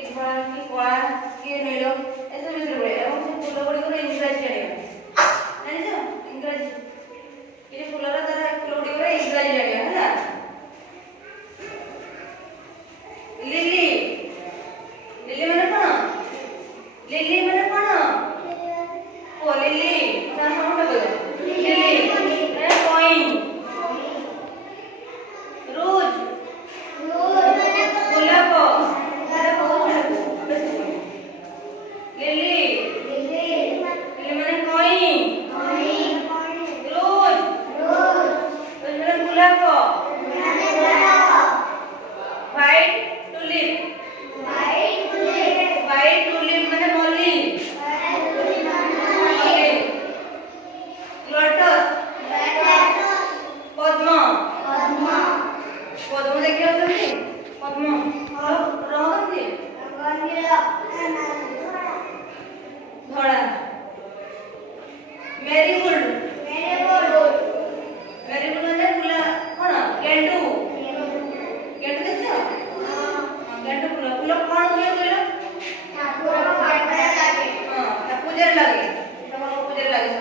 कि धଳा कि कला कि नील एसବୁ ବିଷୟରେ ପଢ଼ିବା ଏବଂ ସେ ଫୁଲ ଗୁଡ଼ିକର ଇଂରାଜୀ ଜାଣିବା ଜାଣିଛ ଇଂରାଜୀ कि फूलर तार फूल ଗୁଡ଼ିକର ଇଂରାଜୀ ଜାଣିବା ହେଲା लिली लिली माने कौन लिली माने कौन ओ लिली ता हम बोल लिली माने कोइन रोज रोज माने गुलाब तार बहुत लिली लिली लिली माने कोइन कोइन रोज रोज माने गुलाब माने गुलाब व्हाइट टुलिप व्हाइट टुलिप माने मल्ली मल्ली लोटस पद्म पद्म देखियो तुमने पद्म रंग धड़ा मेरीगोल्ड मेरीगोल्ड माने फूल कोन गेंडू गेंडू देखियो गेंडू फूल फूल कौन हुए कहलो पूजा लगे पूजा लगे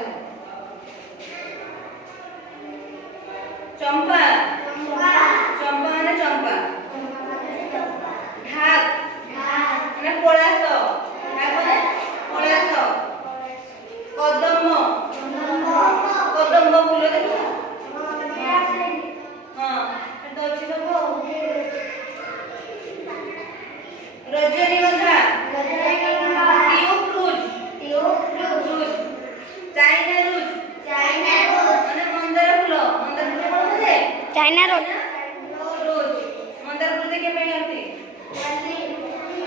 चंपा चंपा माने चंपा ढाक माने पलाश ढाक माने पलाश कदम्ब कदम्ब फूल देखो हां तो अच्छी सब रजनीगंधा ट्यूबरोज चाइना रोज माने मंदार फूल कोन बोले चाइना रोज मंदार फूल देखे पे आते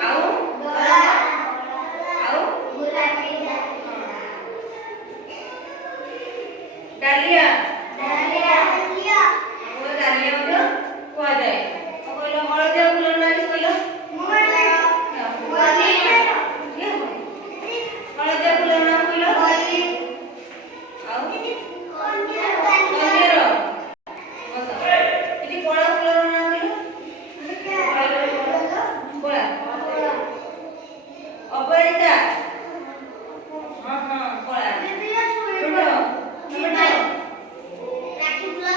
आउ डालिया वो डालिया मतलब कोआ जाए कहलो हळदिया फूल ना कहलो हळदिया फूल ना कहलो आउ कन्यार इति कळा फूल ना कहलो कळा अपराजिता हां हां कळा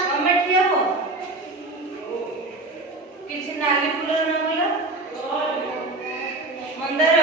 टमाटो किसी नाली फूल ना कहलो मंदार